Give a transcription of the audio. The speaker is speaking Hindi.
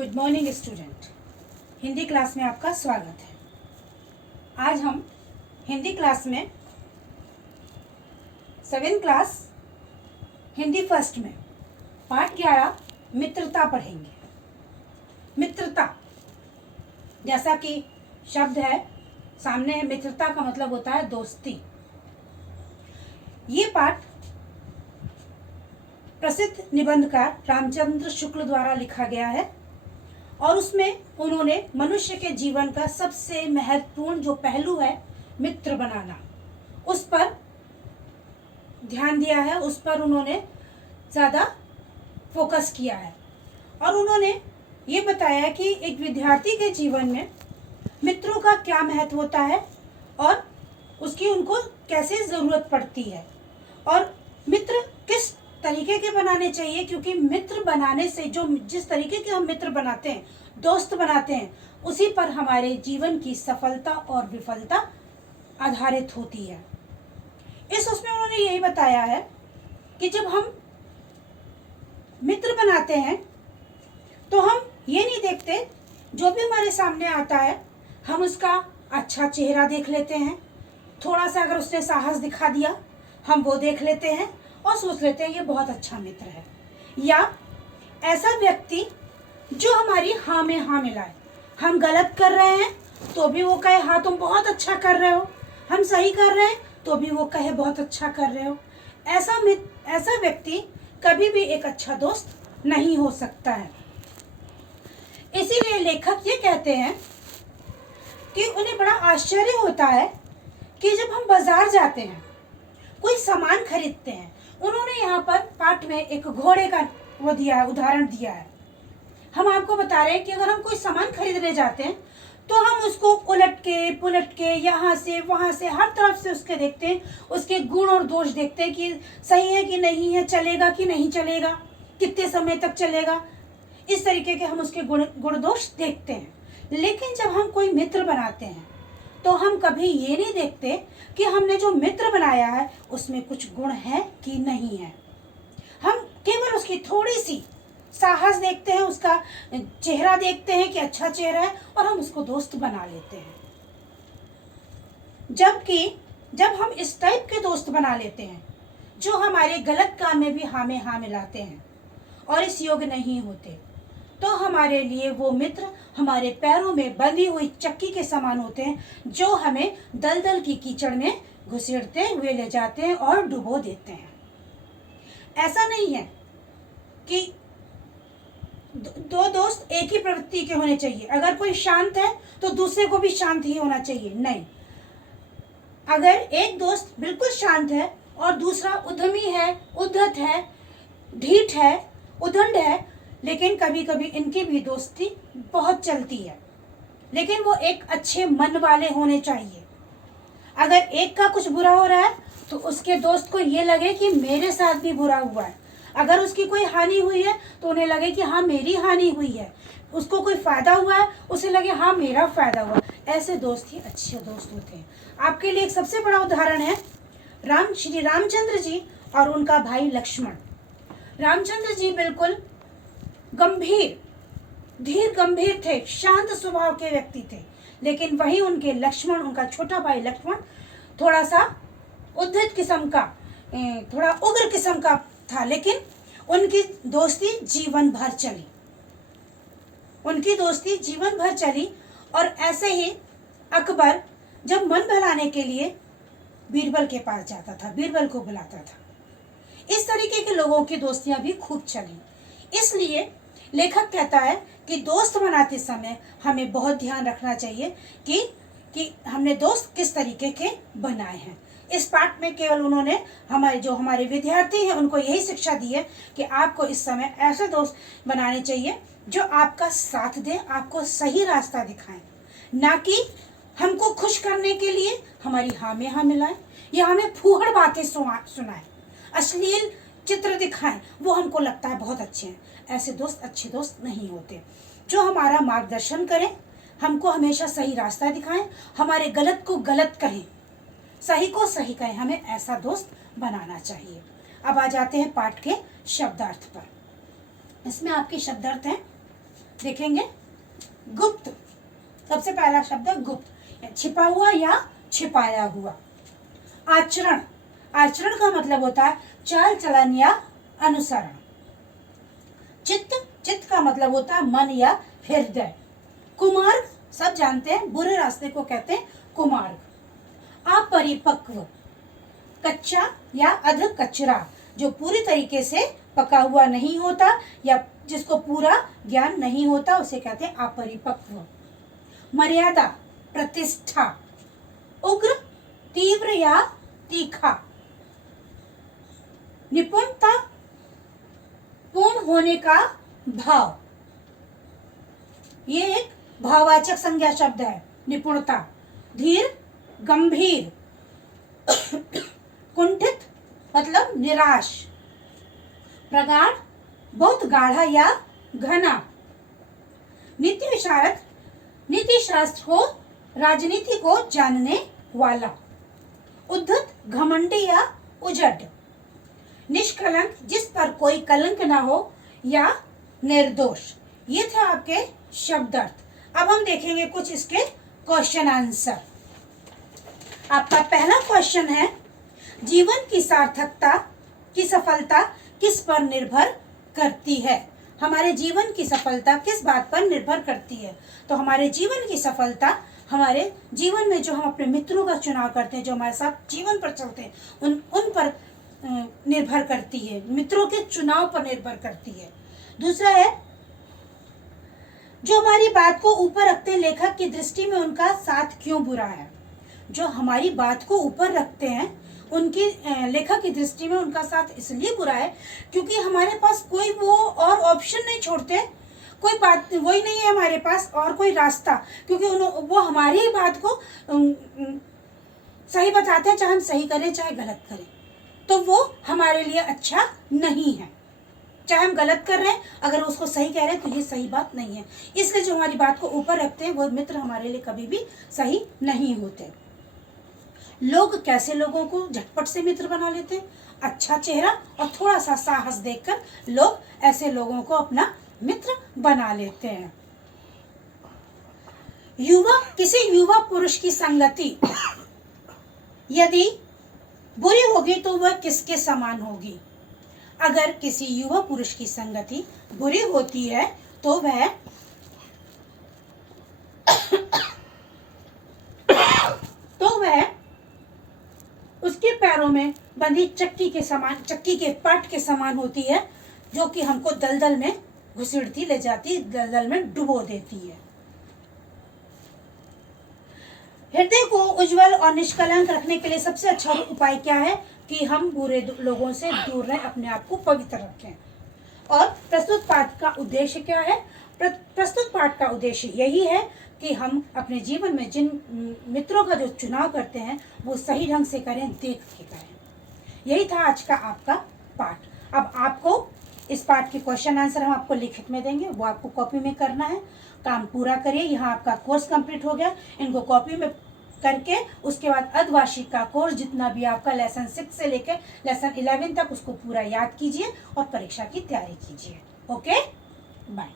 Good morning student. Hindi class में आपका स्वागत है। आज हम हिंदी क्लास में 7th क्लास हिंदी फर्स्ट में पाठ 11 मित्रता पढ़ेंगे। मित्रता जैसा कि शब्द है सामने है, मित्रता का मतलब होता है दोस्ती। ये पाठ प्रसिद्ध निबंधकार रामचंद्र शुक्ल द्वारा लिखा गया है और उसमें उन्होंने मनुष्य के जीवन का सबसे महत्वपूर्ण जो पहलू है मित्र बनाना, उस पर ध्यान दिया है, उस पर उन्होंने ज़्यादा फोकस किया है। और उन्होंने ये बताया कि एक विद्यार्थी के जीवन में मित्रों का क्या महत्व होता है और उसकी उनको कैसे ज़रूरत पड़ती है और मित्र किस तरीके के बनाने चाहिए, क्योंकि मित्र बनाने से जो जिस तरीके के हम मित्र बनाते हैं, दोस्त बनाते हैं, उसी पर हमारे जीवन की सफलता और विफलता आधारित होती है। उसमें उन्होंने यही बताया है कि जब हम मित्र बनाते हैं तो हम ये नहीं देखते जो भी हमारे सामने आता है हम उसका अच्छा चेहरा देख लेते हैं, थोड़ा सा अगर उसने साहस दिखा दिया हम वो देख लेते हैं और सोच लेते हैं ये बहुत अच्छा मित्र है। या ऐसा व्यक्ति जो हमारी हाँ में हाँ मिलाए, हम गलत कर रहे हैं तो भी वो कहे हाँ तुम बहुत अच्छा कर रहे हो, हम सही कर रहे हैं तो भी वो कहे बहुत अच्छा कर रहे हो। ऐसा व्यक्ति कभी भी एक अच्छा दोस्त नहीं हो सकता है। इसीलिए लेखक ये कहते हैं कि उन्हें बड़ा आश्चर्य होता है कि जब हम बाजार जाते हैं, कोई सामान खरीदते हैं, उन्होंने यहाँ पर पाठ में एक घोड़े का वो दिया है, उदाहरण दिया है। हम आपको बता रहे हैं कि अगर हम कोई सामान खरीदने जाते हैं तो हम उसको उलट के पुलट के यहाँ से वहाँ से हर तरफ से उसके देखते हैं, उसके गुण और दोष देखते हैं कि सही है कि नहीं है, चलेगा कि नहीं चलेगा, कितने समय तक चलेगा, इस तरीके के हम उसके गुण दोष देखते हैं। लेकिन जब हम कोई मित्र बनाते हैं तो हम कभी ये नहीं देखते कि हमने जो मित्र बनाया है उसमें कुछ गुण है कि नहीं है। हम केवल उसकी थोड़ी सी साहस देखते हैं, उसका चेहरा देखते हैं कि अच्छा चेहरा है और हम उसको दोस्त बना लेते हैं। जबकि जब हम इस टाइप के दोस्त बना लेते हैं जो हमारे गलत काम में हाँ मिलाते हैं और इस योग्य नहीं होते, तो हमारे लिए वो मित्र हमारे पैरों में बंधी हुई चक्की के समान होते हैं जो हमें दलदल की कीचड़ में घुसेड़ते हुए ले जाते हैं और डुबो देते हैं। ऐसा नहीं है कि दो दोस्त एक ही प्रवृत्ति के होने चाहिए, अगर कोई शांत है तो दूसरे को भी शांत ही होना चाहिए, नहीं। अगर एक दोस्त बिल्कुल शांत है और दूसरा उद्यमी है, उद्धत है, ढीठ है, उद्दंड है, लेकिन कभी कभी इनकी भी दोस्ती बहुत चलती है, लेकिन वो एक अच्छे मन वाले होने चाहिए। अगर एक का कुछ बुरा हो रहा है तो उसके दोस्त को ये लगे कि मेरे साथ भी बुरा हुआ है, अगर उसकी कोई हानि हुई है तो उन्हें लगे कि हाँ मेरी हानि हुई है, उसको कोई फ़ायदा हुआ है उसे लगे हाँ मेरा फ़ायदा हुआ। ऐसे दोस्त ही अच्छे दोस्त होते हैं। आपके लिए एक सबसे बड़ा उदाहरण है श्री रामचंद्र जी और उनका भाई लक्ष्मण। रामचंद्र जी बिल्कुल धीर गंभीर थे, शांत स्वभाव के व्यक्ति थे, लेकिन वही उनके लक्ष्मण, उनका छोटा भाई लक्ष्मण थोड़ा सा उद्धत किस्म का, थोड़ा उग्र किस्म का था, लेकिन उनकी दोस्ती जीवन भर चली। और ऐसे ही अकबर जब मन बहलाने के लिए बीरबल के पास जाता था, बीरबल को बुलाता था, इस तरीके के लोगों की दोस्तियां भी खूब चली। इसलिए लेखक कहता है कि दोस्त बनाते समय हमें बहुत ध्यान रखना चाहिए कि हमने दोस्त किस तरीके के बनाए हैं। इस पाठ में केवल उन्होंने हमारे विद्यार्थी हैं उनको यही शिक्षा दी है कि आपको इस समय ऐसे दोस्त बनाने चाहिए जो आपका साथ दें, आपको सही रास्ता दिखाएं, ना कि हमको खुश करने के लिए हमारी हाँ में हाँ मिलाएं या हमें फूहड़ बातें सुनाएं, अश्लील चित्र दिखाएं, वो हमको लगता है बहुत अच्छे हैं। ऐसे दोस्त अच्छे दोस्त नहीं होते। जो हमारा मार्गदर्शन करें, हमको हमेशा सही रास्ता दिखाएं, हमारे गलत को गलत कहें, सही को सही कहें, हमें ऐसा दोस्त बनाना चाहिए। अब आ जाते हैं पाठ के शब्दार्थ पर। इसमें आपके शब्दार्थ हैं देखेंगे गुप्त, सबसे पहला शब्द है गुप्त, छिपा हुआ या छिपाया हुआ। आचरण, आचरण का मतलब होता है चाल चलन या अनुसरण। चित्त, चित्त का मतलब होता है मन या हृदय। कुमार्ग, सब जानते हैं बुरे रास्ते को कहते हैं कुमार्ग। अपरिपक्व, कच्चा या अध कचरा, जो पूरी तरीके से पका हुआ नहीं होता या जिसको पूरा ज्ञान नहीं होता, उसे कहते हैं अपरिपक्व। मर्यादा, प्रतिष्ठा। उग्र, तीव्र या तीखा। निपुणता, पूर्ण होने का भाव, ये एक भाववाचक संज्ञा शब्द है निपुणता। धीर, गंभीर। कुंठित मतलब निराश। प्रगाढ़, बहुत गाढ़ा या घना। नीति विशारद, नीति शास्त्र को, राजनीति को जानने वाला। उद्धत, घमंडी या उजड़। निष्कलंक, जिस पर कोई कलंक ना हो या निर्दोष। ये थे आपके शब्द अर्थ। अब हम देखेंगे कुछ इसके क्वेश्चन आंसर। आपका पहला क्वेश्चन है, जीवन की सार्थकता की सफलता किस पर निर्भर करती है? हमारे जीवन की सफलता किस बात पर निर्भर करती है? तो हमारे जीवन की सफलता हमारे जीवन में जो हम अपने मित्रों का चुनाव करते हैं, जो हमारे साथ जीवन पर चलते हैं, उन पर निर्भर करती है, मित्रों के चुनाव पर निर्भर करती है। दूसरा है, जो हमारी बात को ऊपर रखते हैं, लेखक की दृष्टि में उनका साथ क्यों बुरा है? जो हमारी बात को ऊपर रखते हैं, उनकी लेखक की दृष्टि में उनका साथ इसलिए बुरा है क्योंकि हमारे पास कोई वो और ऑप्शन नहीं छोड़ते, कोई बात वही नहीं है हमारे पास और कोई रास्ता, क्योंकि वो हमारी ही बात को सही बताते हैं, चाहे हम सही करें चाहे गलत करें, तो वो हमारे लिए अच्छा नहीं है। चाहे हम गलत कर रहे हैं, अगर उसको सही कह रहे हैं तो ये सही बात नहीं है। इसलिए जो हमारी बात को ऊपर रखते हैं वो मित्र हमारे लिए कभी भी सही नहीं होते। लोग कैसे लोगों को झटपट से मित्र बना लेते हैं? अच्छा चेहरा और थोड़ा सा साहस देखकर लोग ऐसे लोगों को अपना मित्र बना लेते हैं। युवा, किसी युवा पुरुष की संगति यदि बुरी होगी तो वह किसके समान होगी? अगर किसी युवा पुरुष की संगति बुरी होती है तो वह उसके पैरों में बंधी चक्की के समान, चक्की के पाट के समान होती है, जो कि हमको दलदल में घुसेड़ती ले जाती, दलदल में डुबो देती है। हृदय को उज्जवल और निष्कलंक रखने के लिए सबसे अच्छा उपाय क्या है? कि हम बुरे लोगों से दूर रहें, अपने आप को पवित्र रखें। और प्रस्तुत पाठ का उद्देश्य क्या है? प्रस्तुत पाठ का उद्देश्य यही है कि हम अपने जीवन में जिन मित्रों का जो चुनाव करते हैं वो सही ढंग से करें, देख के करें। यही था आज का आपका पाठ। अब आपको इस पाठ के क्वेश्चन आंसर हम आपको लिखित में देंगे, वो आपको कॉपी में करना है। काम पूरा करिए। यहाँ आपका कोर्स कंप्लीट हो गया। इनको कॉपी में करके उसके बाद अर्धवार्षिक का कोर्स जितना भी आपका लेसन 6 से लेकर लेसन 11 तक उसको पूरा याद कीजिए और परीक्षा की तैयारी कीजिए। Okay, bye.